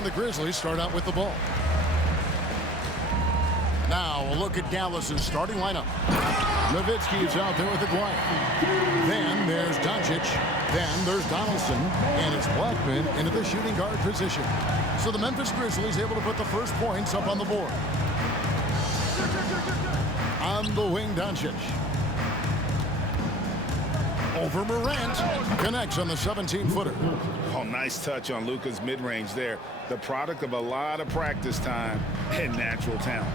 And the Grizzlies start out with the ball. Now a look at Dallas's starting lineup. Nowitzki is out there with Aguirre. Then there's Doncic. Then there's Donaldson. And it's Blackman into the shooting guard position. So the Memphis Grizzlies able to put the first points up on the board. On the wing, Doncic. Over Morant. Connects on the 17-footer. Oh, nice touch on Luka's mid-range there. The product of a lot of practice time and natural talent.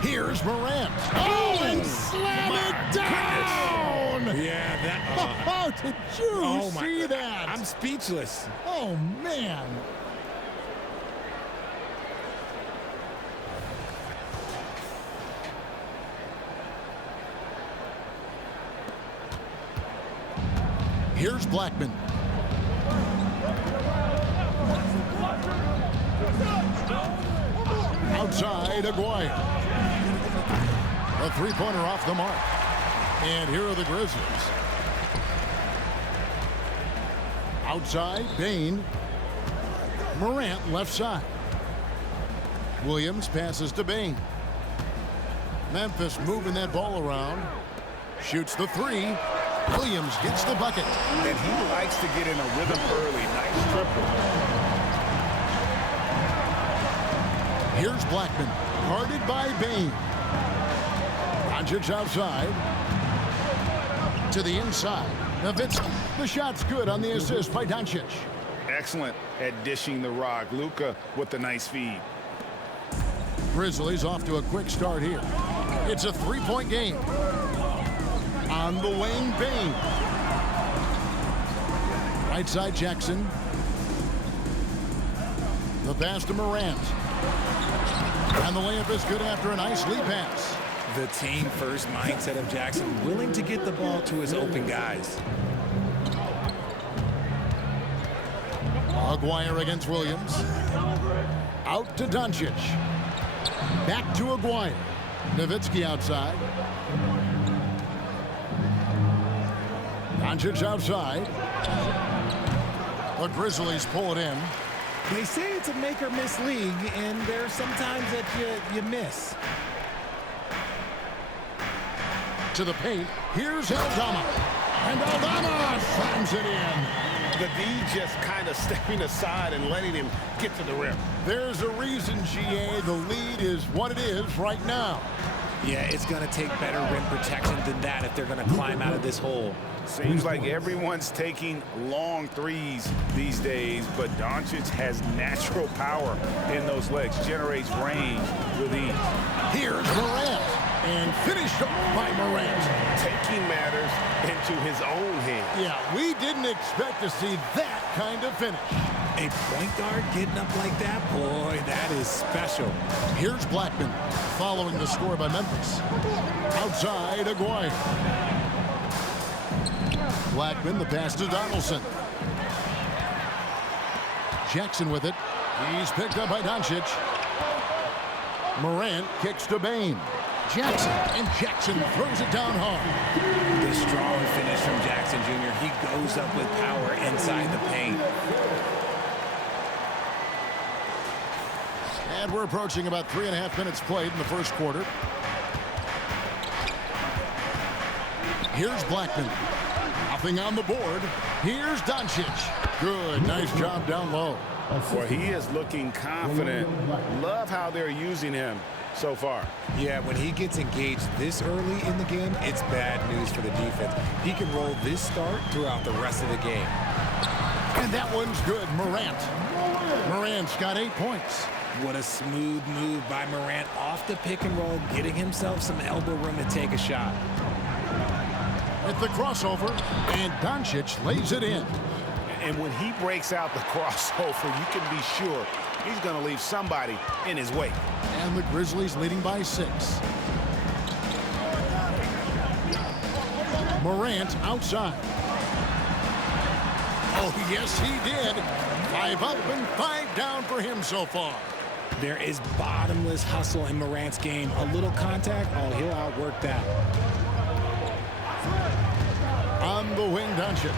Here's Morant. Oh, and slam it down! Goodness. Yeah, that... Oh, did you see that? I'm speechless. Oh, man. Here's Blackman. Outside, Aguirre. A three-pointer off the mark. And here are the Grizzlies. Outside, Bane. Morant left side. Williams passes to Bane. Memphis moving that ball around. Shoots the three. Williams gets the bucket. And he likes to get in a rhythm early. Nice triple. Here's Blackman. Guarded by Bane. Doncic outside. To the inside. Nowitzki. The shot's good on the assist by Doncic. Excellent at dishing the rock. Luka with the nice feed. Grizzlies off to a quick start here. It's a three-point game. On the wing, Bane. Right side, Jackson. The pass to Morant. And the layup is good after a nice lead pass. The team-first mindset of Jackson, willing to get the ball to his open guys. Aguirre against Williams. Out to Doncic. Back to Aguirre. Nowitzki outside. Doncic outside. The Grizzlies pull it in. They say it's a make-or-miss league, and there's sometimes that you miss. To the paint. Here's Aldama. And Aldama slams it in. The D just kind of stepping aside and letting him get to the rim. There's a reason, GA. The lead is what it is right now. Yeah, it's going to take better rim protection than that if they're going to climb out of this hole. Seems like everyone's taking long threes these days, but Doncic has natural power in those legs, generates range with ease. Here's Morant, and finished off by Morant. Taking matters into his own hands. Yeah, we didn't expect to see that kind of finish. A point guard getting up like that, boy, that is special. Here's Blackman, following the score by Memphis. Outside, Aguirre. Blackman, the pass to Donaldson. Jackson with it. He's picked up by Doncic. Morant kicks to Bane. Jackson, and Jackson throws it down hard. The strong finish from Jackson Jr. He goes up with power inside the paint. And we're approaching about 3.5 minutes played in the first quarter. Here's Blackman. Nothing on the board. Here's Doncic. Good, nice job down low. Well, he is looking confident. Love how they're using him so far. Yeah, when he gets engaged this early in the game, it's bad news for the defense. He can roll this start throughout the rest of the game. And that one's good, Morant. Morant's got 8 points. What a smooth move by Morant off the pick and roll, getting himself some elbow room to take a shot. At the crossover, and Doncic lays it in. And when he breaks out the crossover, you can be sure he's going to leave somebody in his way. And the Grizzlies leading by 6. Morant outside. Oh, yes, he did. 5 up and 5 down for him so far. There is bottomless hustle in Morant's game. A little contact, oh, he'll outwork that. On the wing, Doncic.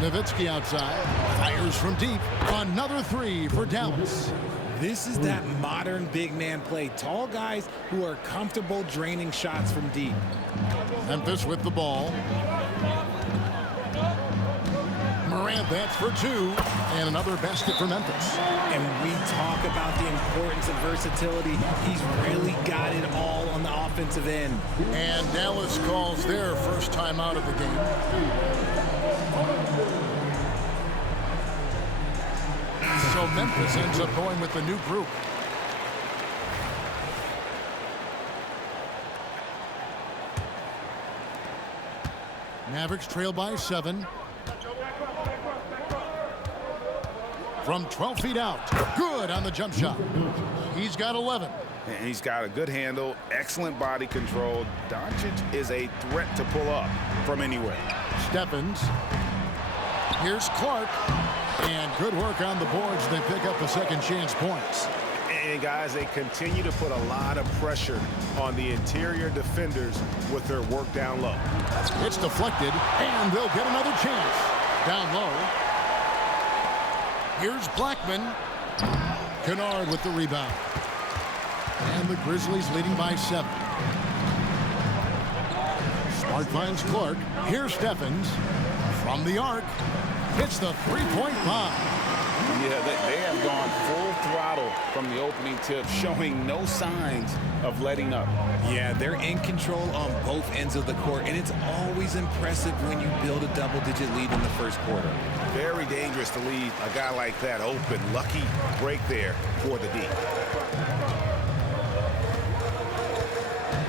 Nowitzki outside. Fires from deep. Another three for Dallas. This is that modern big man play. Tall guys who are comfortable draining shots from deep. Memphis with the ball. Morant, that's for two. And another basket for Memphis. And we talk about the importance of versatility. He's really got it all on the offensive end. And Dallas calls their first time out of the game. So Memphis ends up going with the new group. Mavericks trail by 7. From 12 feet out. Good on the jump shot. He's got 11. And he's got a good handle, excellent body control. Doncic is a threat to pull up from anywhere. Stephens. Here's Clark. And good work on the boards. They pick up the second chance points. And guys, they continue to put a lot of pressure on the interior defenders with their work down low. It's deflected, and they'll get another chance. Down low. Here's Blackman. Kennard with the rebound. And the Grizzlies leading by 7. Smart finds Clark. Here's Stephens. From the arc. Hits the three-point bomb. Yeah, they have gone full throttle from the opening tip, showing no signs of letting up. Yeah, they're in control on both ends of the court, and it's always impressive when you build a double-digit lead in the first quarter. Very dangerous to leave a guy like that open. Lucky break there for the D.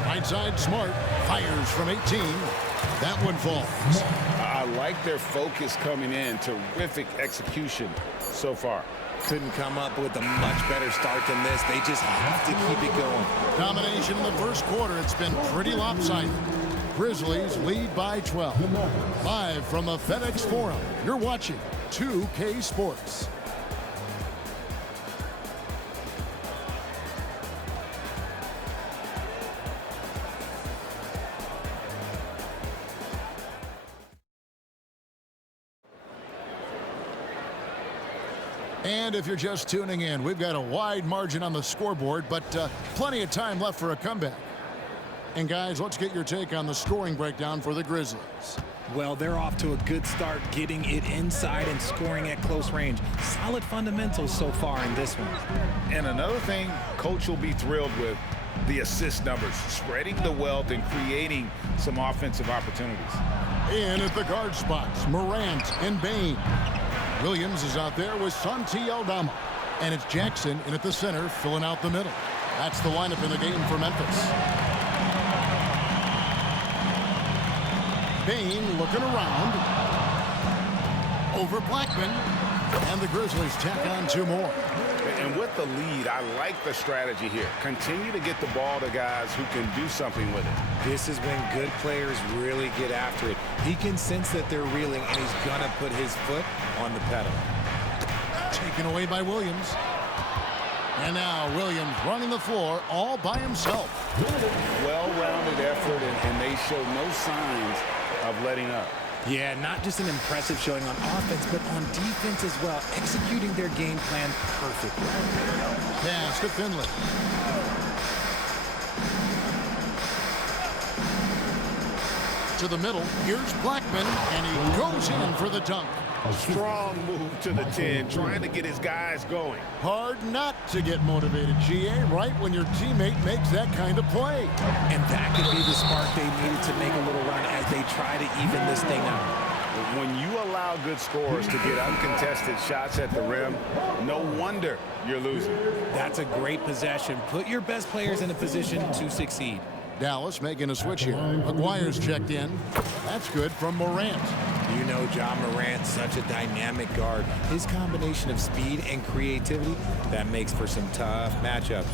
Right side, Smart. Fires from 18. That one falls. I like their focus coming in. Terrific execution so far. Couldn't come up with a much better start than this. They just have to keep it going. Domination in the first quarter. It's been pretty lopsided. Grizzlies lead by 12. Live from the FedEx Forum, you're watching 2K Sports. And if you're just tuning in, we've got a wide margin on the scoreboard, but plenty of time left for a comeback. And guys, let's get your take on the scoring breakdown for the Grizzlies. Well, they're off to a good start, getting it inside and scoring at close range. Solid fundamentals so far in this one. And another thing Coach will be thrilled with, the assist numbers, spreading the wealth and creating some offensive opportunities. In at the guard spots, Morant and Bain. Williams is out there with Santi Aldama. And it's Jackson in at the center, filling out the middle. That's the lineup in the game for Memphis. Bain looking around. Over Blackman. And the Grizzlies tack on 2 more. And with the lead, I like the strategy here. Continue to get the ball to guys who can do something with it. This is when good players really get after it. He can sense that they're reeling, and he's going to put his foot on the pedal. Taken away by Williams. And now Williams running the floor all by himself. Well-rounded effort, and they show no signs of letting up. Yeah, not just an impressive showing on offense, but on defense as well, executing their game plan perfectly. Pass to Finley. To the middle, here's Blackman, and he goes in for the dunk. Strong move to the 10, trying to get his guys going. Hard not to get motivated, GA, right when your teammate makes that kind of play. And that could be the spark they needed to make a little run as they try to even this thing out. When you allow good scorers to get uncontested shots at the rim, no wonder you're losing. That's a great possession. Put your best players in a position to succeed. Dallas making a switch here. McGuire's checked in. That's good from Morant. You know John Morant, such a dynamic guard. His combination of speed and creativity, that makes for some tough matchups.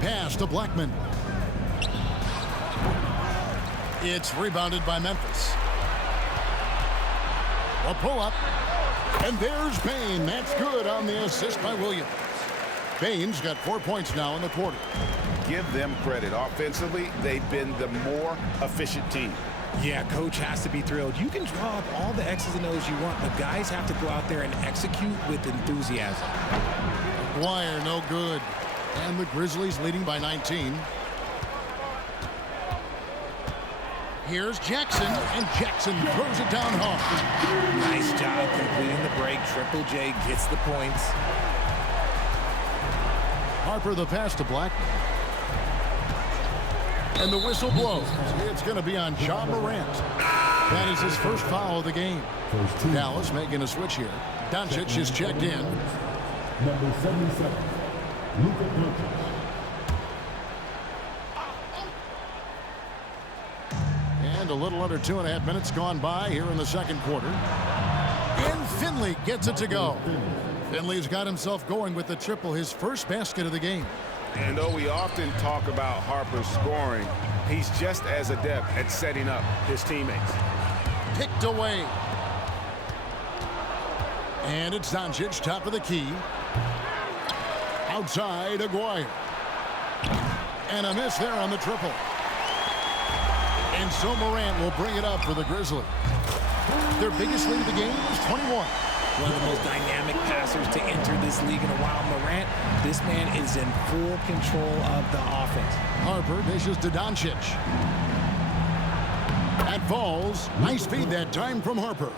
Pass to Blackman. It's rebounded by Memphis. A pull-up. And there's Bain. That's good on the assist by Williams. Bain's got 4 points now in the quarter. Give them credit. Offensively, they've been the more efficient team. Yeah, coach has to be thrilled. You can draw up all the X's and O's you want, but guys have to go out there and execute with enthusiasm. Dwyer, no good. And the Grizzlies leading by 19. Here's Jackson, and Jackson throws it down hard. Nice job completing the break. Triple J gets the points. Harper the pass to Black. And the whistle blows. It's going to be on Ja Morant. That is his first foul of the game. Dallas making a switch here. Doncic is checked in. Number 77, Luka Doncic. And a little under 2.5 minutes gone by here in the second quarter. And Finley gets it to go. Finley's got himself going with the triple, his first basket of the game. And though we often talk about Harper's scoring, he's just as adept at setting up his teammates. Picked away. And it's Doncic, top of the key. Outside, Aguirre. And a miss there on the triple. And so Morant will bring it up for the Grizzlies. Their biggest lead of the game is 21. One of the most dynamic passers to enter this league in a while. Morant, this man is in full control of the offense. Harper dishes to Doncic. That falls. Nice feed that time from Harper.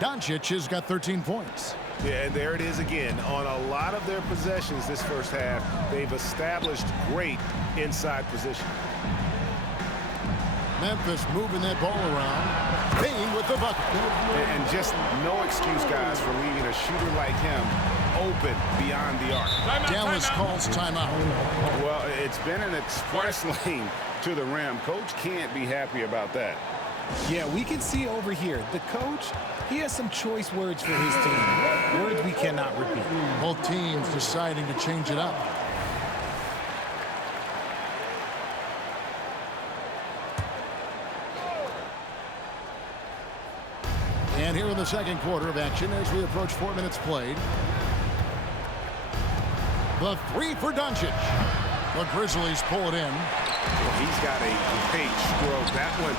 Doncic has got 13 points. Yeah, and there it is again. On a lot of their possessions this first half, they've established great inside position. Memphis moving that ball around. Payne with the bucket. And just no excuse, guys, for leaving a shooter like him open beyond the arc. Dallas calls timeout. Well, it's been an express lane to the rim. Coach can't be happy about that. Yeah, we can see over here, the coach, he has some choice words for his team. Words we cannot repeat. Both teams deciding to change it up. And here in the second quarter of action as we approach 4 minutes played. The three for Doncic. The Grizzlies pull it in. Well, he's got a great stroke. That one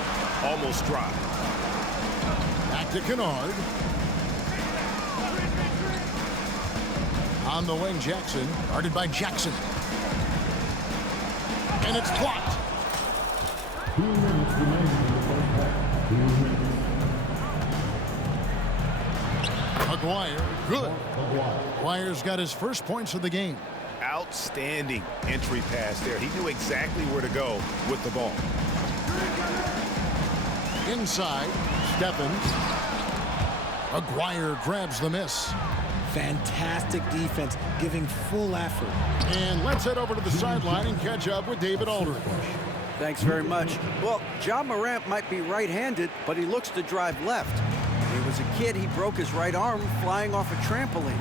almost dropped. Back to Kennard. On the wing, Jackson. Guarded by Jackson. And it's blocked. 2 minutes remaining in the first half. 2 minutes. Aguirre, good. Aguirre's got his first points of the game. Outstanding entry pass there. He knew exactly where to go with the ball. Inside, Stephens. Aguirre grabs the miss. Fantastic defense, giving full effort. And let's head over to the sideline and catch up with David Aldridge. Thanks very much. Well, Ja Morant might be right-handed, but he looks to drive left. When he was a kid, he broke his right arm flying off a trampoline.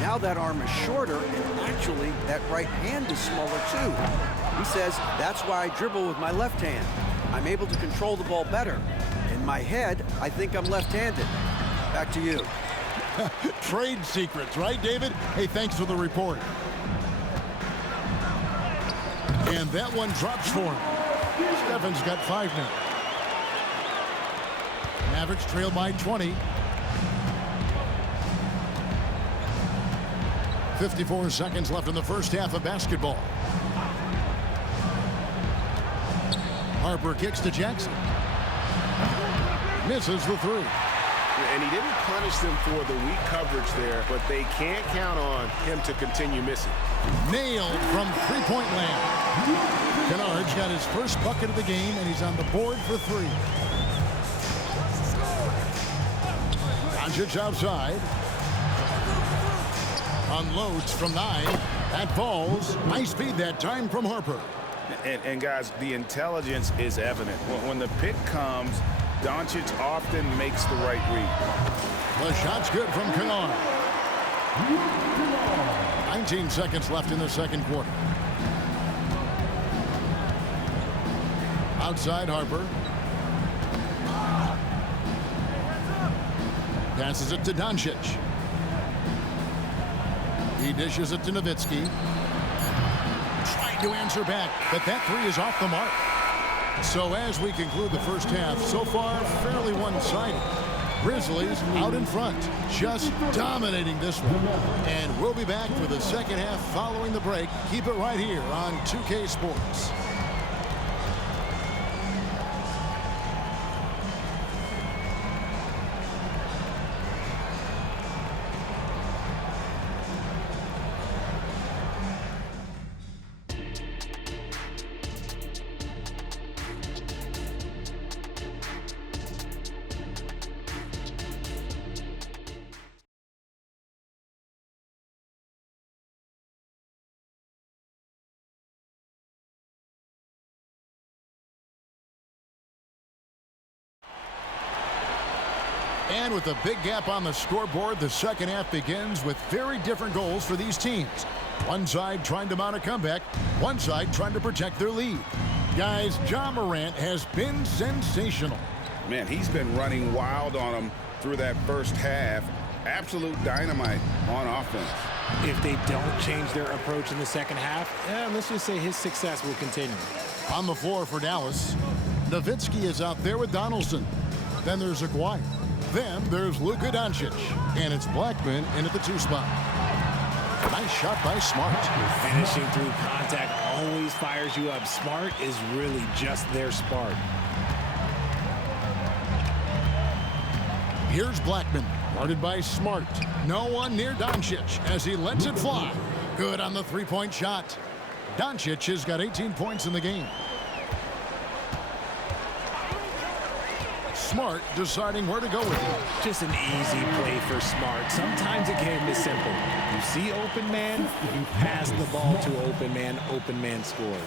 Now that arm is shorter, and actually, that right hand is smaller too. He says, that's why I dribble with my left hand. I'm able to control the ball better. In my head, I think I'm left-handed. Back to you. Trade secrets, right, David? Hey, thanks for the report. And that one drops for him. Stephens got 5 now. Mavericks trail by 20. 54 seconds left in the first half of basketball. Harper kicks to Jackson. Misses the three. And he didn't punish them for the weak coverage there, but they can't count on him to continue missing. Nailed from three-point land. Kennard's got his first bucket of the game, and he's on the board for 3. Doncic outside. Unloads from 9. That falls. Nice feed that time from Harper. And guys, the intelligence is evident. When the pick comes, Doncic often makes the right read. The shot's good from Kennard. 19 seconds left in the second quarter. Outside Harper. Passes it to Doncic. He dishes it to Nowitzki. Trying to answer back, but that three is off the mark. So as we conclude the first half, so far fairly one-sided. Grizzlies out in front, just dominating this one. And we'll be back for the second half following the break. Keep it right here on 2K Sports. And with a big gap on the scoreboard, the second half begins with very different goals for these teams. One side trying to mount a comeback, one side trying to protect their lead. Guys, Ja Morant has been sensational. Man, he's been running wild on them through that first half. Absolute dynamite on offense. If they don't change their approach in the second half, let's just say his success will continue. On the floor for Dallas, Nowitzki is out there with Donaldson. Then there's Aguirre. Then there's Luka Doncic. And it's Blackman in at the 2 spot. Nice shot by Smart. Finishing through contact always fires you up. Smart is really just their spark. Here's Blackman, guarded by Smart. No one near Doncic as he lets it fly. Good on the three-point shot. Doncic has got 18 points in the game. Smart deciding where to go with it. Just an easy play for Smart. Sometimes a game is simple. You see open man, you pass the ball to open man scores.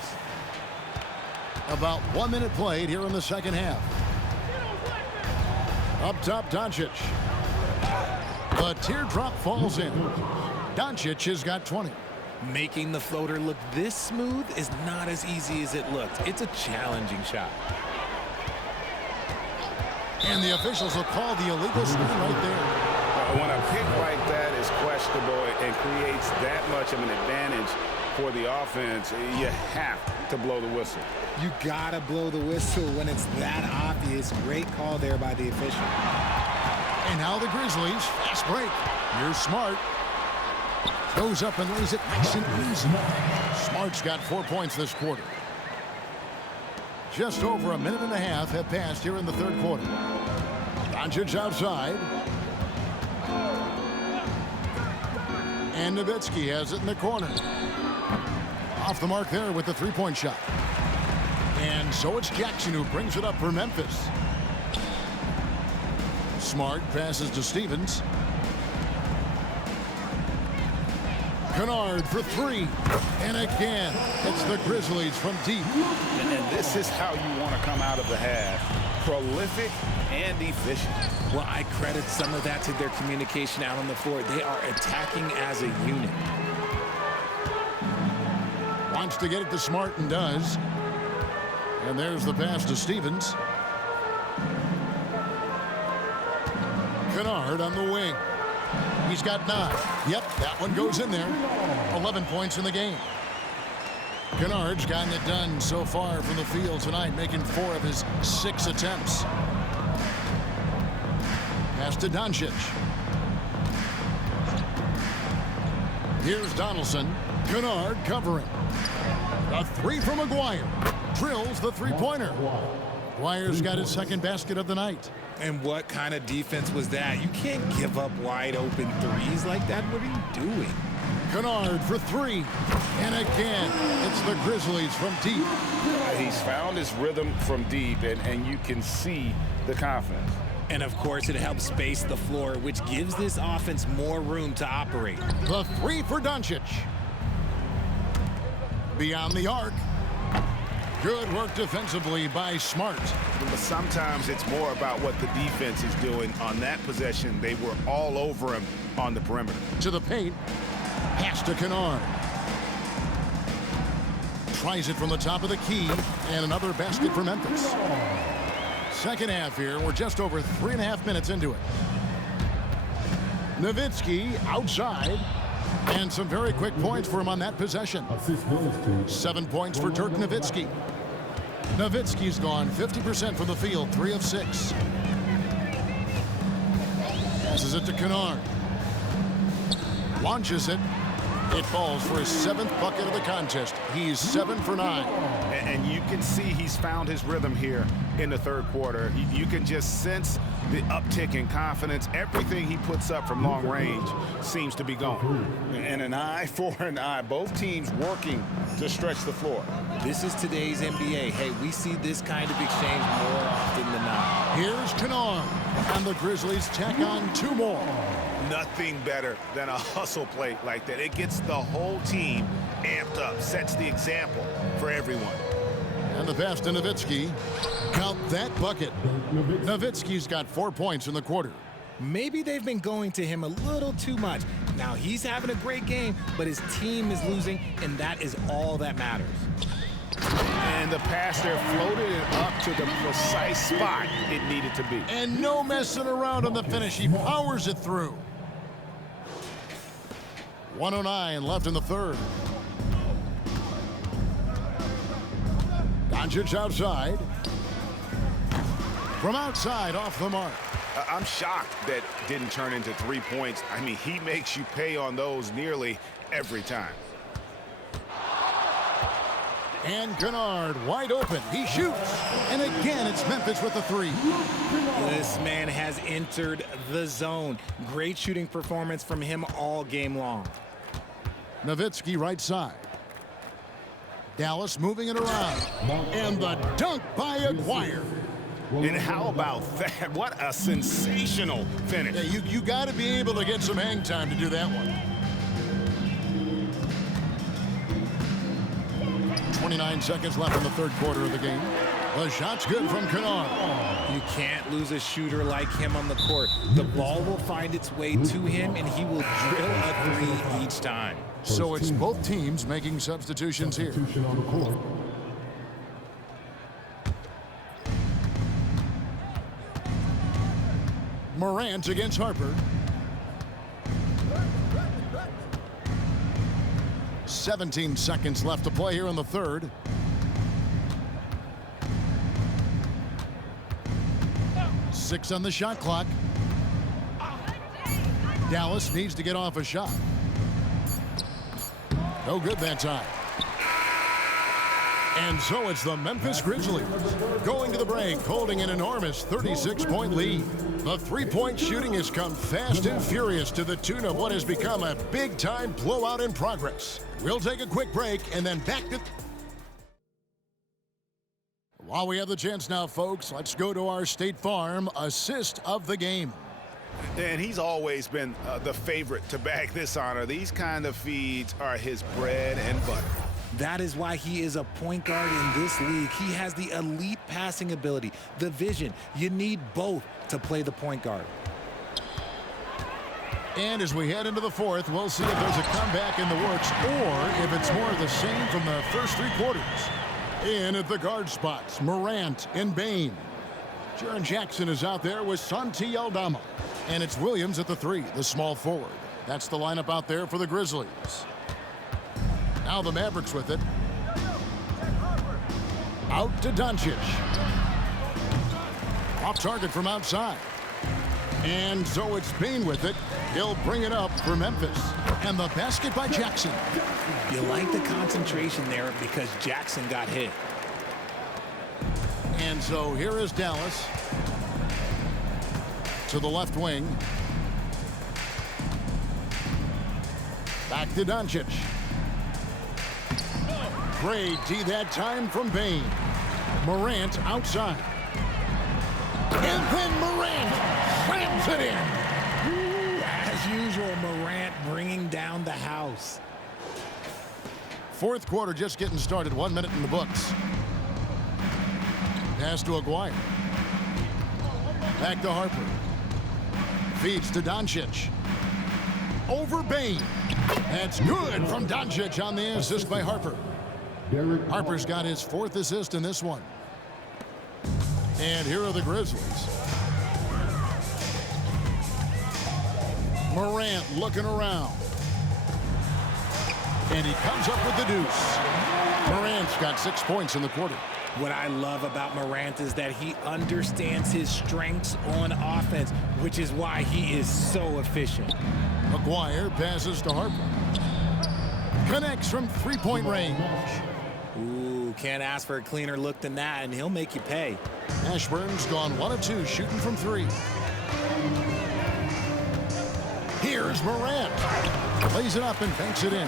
About 1 minute played here in the second half. Up top, Doncic. The teardrop falls in. Doncic has got 20. Making the floater look this smooth is not as easy as it looks. It's a challenging shot. And the officials will call the illegal screen right there. When a pick like that is questionable and creates that much of an advantage for the offense, you have to blow the whistle. You gotta blow the whistle when it's that obvious. Great call there by the official. And now the Grizzlies, fast break. Here's Smart. Goes up and lays it nice and easy. Smart's got 4 points this quarter. Just over a minute and a half have passed here in the third quarter. Doncic outside. And Nowitzki has it in the corner. Off the mark there with the three-point shot. And so it's Jackson who brings it up for Memphis. Smart passes to Stevens. Kennard for 3. And again, it's the Grizzlies from deep. And this is how you want to come out of the half. Prolific and efficient. Well, I credit some of that to their communication out on the floor. They are attacking as a unit. Wants to get it to Smart and does. And there's the pass to Stevens. Kennard on the wing. He's got 9. Yep, that one goes in there. 11 points in the game. Kennard's gotten it done so far from the field tonight, making 4 of his 6 attempts. Pass to Doncic. Here's Donaldson. Kennard covering. A 3 from Aguirre. Drills the three-pointer. Aguirre's got his second basket of the night. And what kind of defense was that? You can't give up wide open threes like that. What are you doing? Kennard for 3. And again, it's the Grizzlies from deep. He's found his rhythm from deep, and you can see the confidence. And, of course, it helps space the floor, which gives this offense more room to operate. The 3 for Doncic. Beyond the arc. Good work defensively by Smart. But sometimes it's more about what the defense is doing. On that possession, they were all over him on the perimeter. To the paint. Pass to Kennard. Tries it from the top of the key. And another basket for Memphis. Second half here. We're just over 3.5 minutes into it. Nowitzki outside. And some very quick points for him on that possession. 7 points for Dirk Nowitzki. Nowitzki's gone 50% from the field, 3 of 6. Passes it to Kennard. Launches it. It falls for his 7th bucket of the contest. He's 7 for 9. And you can see he's found his rhythm here in the third quarter. You can just sense the uptick in confidence. Everything he puts up from long range seems to be gone. And an eye for an eye. Both teams working to stretch the floor. This is today's NBA. Hey, we see this kind of exchange more often than not. Here's Kennard, and the Grizzlies tack on 2 more. Nothing better than a hustle play like that. It gets the whole team amped up, sets the example for everyone. And the pass to Nowitzki. Count that bucket. Nowitzki's got 4 points in the quarter. Maybe they've been going to him a little too much. Now he's having a great game, but his team is losing, and that is all that matters. And the pass there floated it up to the precise spot it needed to be. And no messing around on the finish. He powers it through. 1:09 left in the third. Doncic outside. From outside, off the mark. I'm shocked that didn't turn into 3 points. I mean, he makes you pay on those nearly every time. And Kennard wide open. He shoots. And again, it's Memphis with the 3. This man has entered the zone. Great shooting performance from him all game long. Nowitzki right side. Dallas moving it around. And the dunk by Aguirre. And how about that? What a sensational finish. Yeah, you got to be able to get some hang time to do that one. 29 seconds left in the third quarter of the game. The shot's good from Kennard. You can't lose a shooter like him on the court. The ball will find its way to him, and he will drill a 3 each time. So it's both teams making substitutions here. Substitution on the court. Morant against Harper. 17 seconds left to play here in the third. Six on the shot clock. Dallas needs to get off a shot. No good that time. And so it's the Memphis Grizzlies going to the break, holding an enormous 36-point lead. The three-point shooting has come fast and furious to the tune of what has become a big-time blowout in progress. We'll take a quick break and then back to... While we have the chance now, folks, let's go to our State Farm assist of the game. And he's always been the favorite to bag this honor. These kind of feeds are his bread and butter. That is why he is a point guard in this league. He has the elite passing ability, the vision. You need both to play the point guard. And as we head into the fourth, we'll see if there's a comeback in the works or if it's more of the same from the first 3 quarters. In at the guard spots, Morant and Bain. Jaren Jackson is out there with Santi Aldama. And it's Williams at the 3, the small forward. That's the lineup out there for the Grizzlies. Now the Mavericks with it. Out to Doncic. Off target from outside. And so it's Bain with it. He'll bring it up for Memphis. And the basket by Jackson. You like the concentration there because Jackson got hit. And so here is Dallas. To the left wing. Back to Doncic. Great D that time from Bain. Morant outside. And then Morant slams it in. As usual, Morant bringing down the house. Fourth quarter just getting started. 1 minute in the books. Pass to Aguirre. Back to Harper. Feeds to Doncic. Over Bain. That's good from Doncic on the assist by Harper. Harper's got his 4th assist in this one. And here are the Grizzlies. Morant looking around. And he comes up with the deuce. Morant's got 6 points in the quarter. What I love about Morant is that he understands his strengths on offense, which is why he is so efficient. Maguire passes to Harper. Connects from three-point range. Ooh, can't ask for a cleaner look than that, and he'll make you pay. Ashburn's gone 1 of 2 shooting from 3. Here's Morant. Lays it up and banks it in.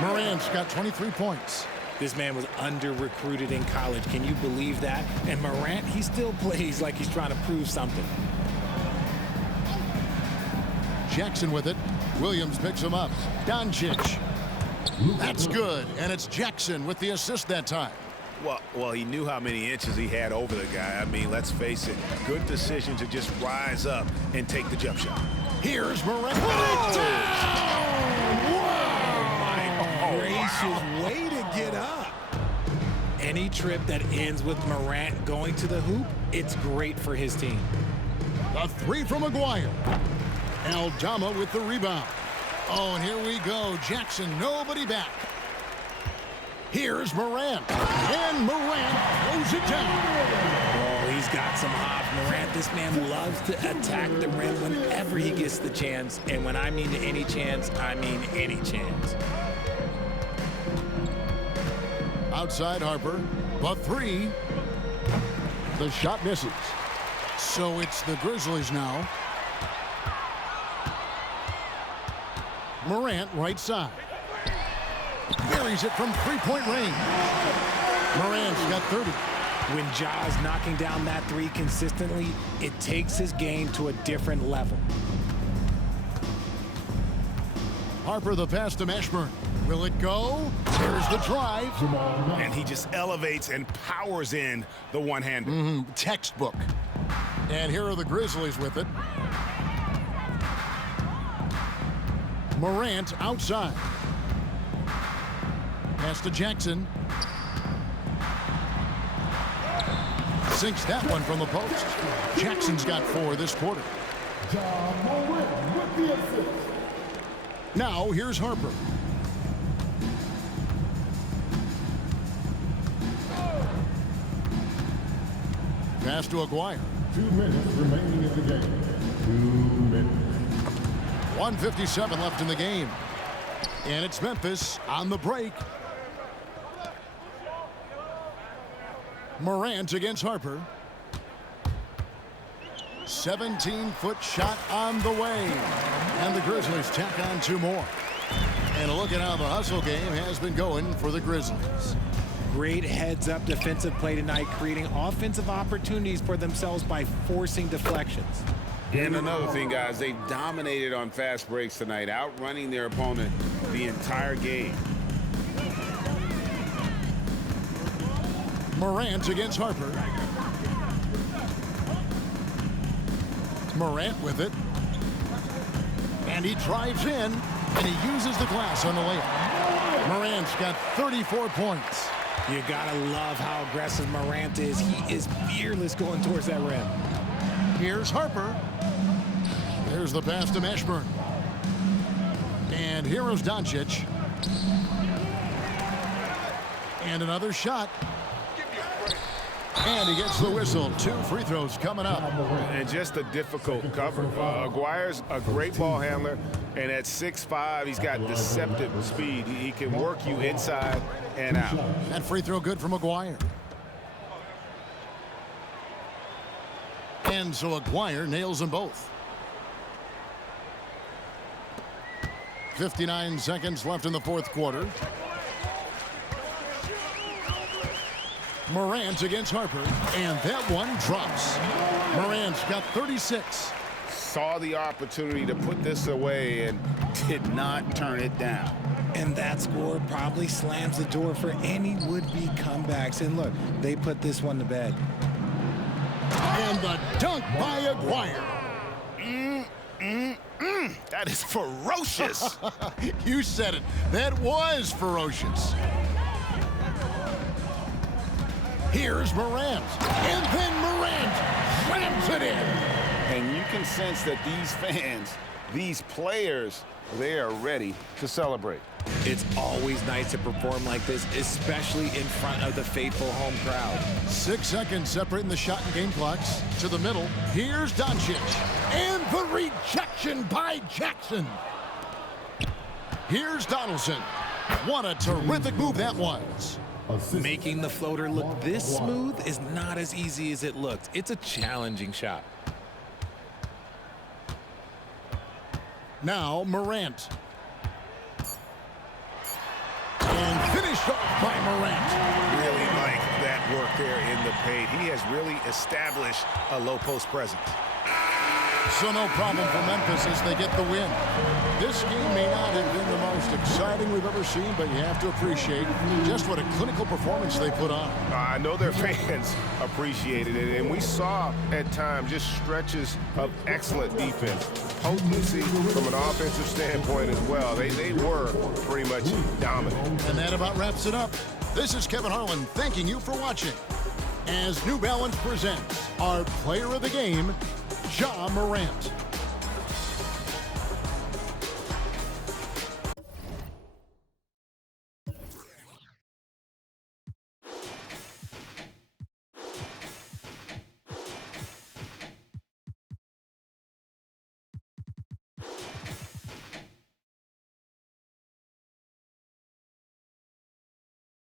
Morant's got 23 points. This man was under-recruited in college. Can you believe that? And Morant, he still plays like he's trying to prove something. Jackson with it. Williams picks him up. Doncic. That's good. And it's Jackson with the assist that time. Well, he knew how many inches he had over the guy. I mean, let's face it. Good decision to just rise up and take the jump shot. Here's Morant. Gracious, way to get up. Any trip that ends with Morant going to the hoop, it's great for his team. A 3 from Maguire. Aldama with the rebound. Oh, and here we go. Jackson, nobody back. Here's Morant. And Morant throws it down. Oh, he's got some hop. Morant, this man loves to attack the rim whenever he gets the chance. And when I mean any chance, I mean any chance. Outside Harper. The 3. The shot misses. So it's the Grizzlies now. Morant right side. Buries it from three-point range. Morant's got 30. When Ja's knocking down that 3 consistently, it takes his game to a different level. Harper the pass to Ashburn. Will it go? There's the drive. And he just elevates and powers in the one-hander. Textbook. And here are the Grizzlies with it. Morant outside. Pass to Jackson. Sinks that one from the post. Jackson's got 4 this quarter. Now here's Harper. Pass to Aguirre. 2 minutes remaining in the game. 2 minutes. 1:57 left in the game. And it's Memphis on the break. Morant against Harper. 17-foot shot on the way. And the Grizzlies tack on 2 more. And look at how the hustle game has been going for the Grizzlies. Great heads-up defensive play tonight, creating offensive opportunities for themselves by forcing deflections. And another thing, guys, they've dominated on fast breaks tonight, outrunning their opponent the entire game. Morant against Harper. Morant with it. And he drives in, and he uses the glass on the layup. Morant's got 34 points. You gotta love how aggressive Morant is. He is fearless going towards that rim. Here's Harper. There's the pass to Ashburn. And here's Doncic. And another shot. And he gets the whistle. 2 free throws coming up. And just a difficult cover. Aguirre's a great ball handler, and at 6'5", he's got deceptive speed. He can work you inside and out. That free throw good from Aguirre. And so Aguirre nails them both. 59 seconds left in the 4th quarter. Morant against Harper, and that one drops. Morant's got 36. Saw the opportunity to put this away and did not turn it down. And that score probably slams the door for any would-be comebacks. And look, they put this one to bed. And the dunk by Aguirre. That is ferocious. You said it. That was ferocious. Here's Morant. And then Morant slams it in. And you can sense that these fans, these players, they are ready to celebrate. It's always nice to perform like this, especially in front of the faithful home crowd. 6 seconds separating the shot and game clocks. To the middle. Here's Doncic. And the rejection by Jackson. Here's Donaldson. What a terrific move that was. Making the floater look this smooth is not as easy as it looked. It's a challenging shot. Now Morant. And finished off by Morant. Really like that work there in the paint. He has really established a low post presence. So no problem for Memphis as they get the win. This game may not have been the most exciting we've ever seen, but you have to appreciate just what a clinical performance they put on. I know their fans appreciated it, and we saw at times just stretches of excellent defense. Potency from an offensive standpoint as well. They were pretty much dominant. And that about wraps it up. This is Kevin Harlan thanking you for watching as New Balance presents our player of the game, Ja Morant.